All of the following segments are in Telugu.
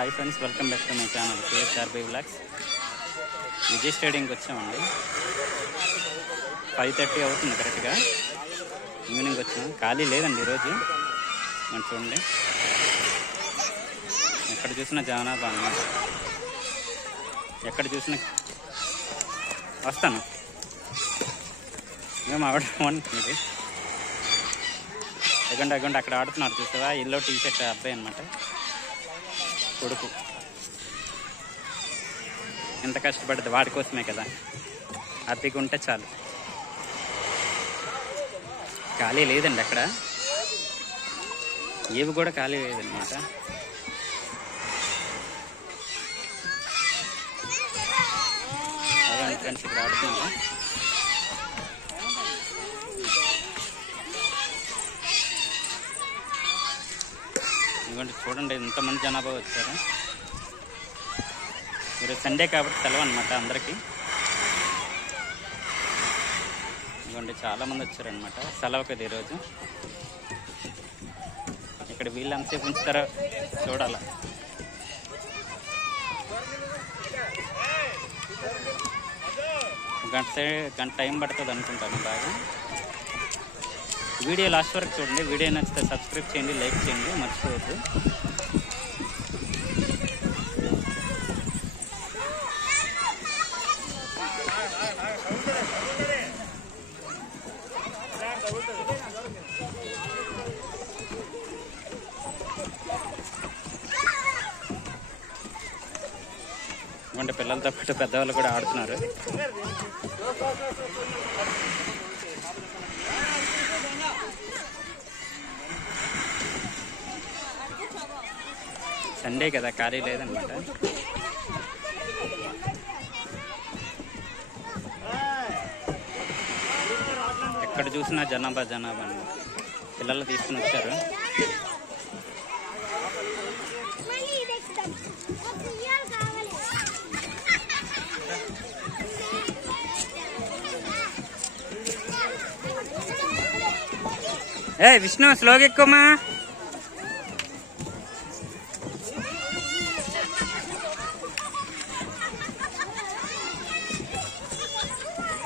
Hi friends, welcome back to my channel KSRB Vlogs. Vijay స్టేడియంకి వచ్చామండి. 5:30 అవుతుంది కరెక్ట్గా. ఈవినింగ్ వచ్చాం. ఖాళీ లేదండి ఈరోజు. మనం చూడండి, ఎక్కడ చూసినా జనాభా అన్నమాట. ఎక్కడ చూసినా వస్తాను మేము ఆడుతుంది. ఎగండి అక్కడ ఆడుతున్నారు చూసావా, ఎల్లో టీషర్ట్ అబ్బాయి అనమాట, కొడుకు. ఎంత కష్టపడ్డది వాడి కోసమే కదా, హ్యాపీగా ఉంటే చాలు. ఖాళీ లేదండి అక్కడ, ఏవి కూడా ఖాళీ లేదన్నమాట. అదే ఫ్రెండ్స్ ఇక్కడ ఆడుతున్నారు. ఎందుకంటే చూడండి ఎంతమంది జనాభా వచ్చారు. ఈరోజు సండే కాబట్టి సెలవు అనమాట అందరికీ. ఎందుకంటే చాలామంది వచ్చారనమాట, సెలవు కదా ఈరోజు. ఇక్కడ వీళ్ళు ఎంతసేపు ఉంచుతారో చూడాల. గంట టైం పడుతుంది అనుకుంటాను బాగా. వీడియో లాస్ట్ వరకు చూడండి. వీడియో నచ్చితే సబ్స్క్రైబ్ చేయండి, లైక్ చేయండి, మర్చిపోవద్దు. అంటే పిల్లలతో పాటు పెద్దవాళ్ళు కూడా ఆడుతున్నారు. సండే కదా, ఖాళీ లేదనమాట. ఎక్కడ చూసినా జనాభా అనమాట. పిల్లలు తీసుకుని వచ్చారు. ఏ విష్ణు, స్లోగా ఎక్కువమా.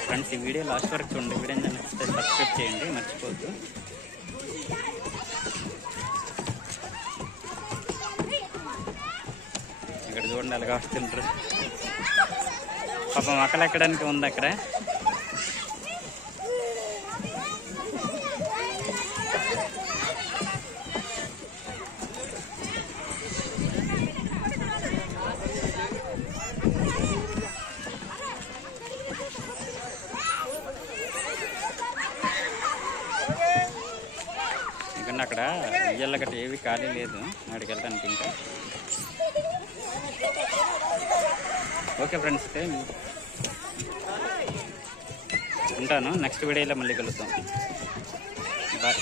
ఫ్రెండ్స్, ఈ వీడియో లాస్ట్ వరకు చూడండి. వీడియో నచ్చితే సబ్స్క్రైబ్ చేయండి, మర్చిపోవద్దు. ఇక్కడ చూడండి అలాగా వస్తుంటారు. పాపం మొక్కలు ఎక్కడానికి ఉంది అక్కడ. అక్కడ ఉయ్యాల గట్ట ఏవి ఖాళీ లేదు, అక్కడికి వెళ్తానికి. ఇంకా ఓకే ఫ్రెండ్స్, ఉంటాను. నెక్స్ట్ వీడియోలో మళ్ళీ కలుద్దాం. బాయ్.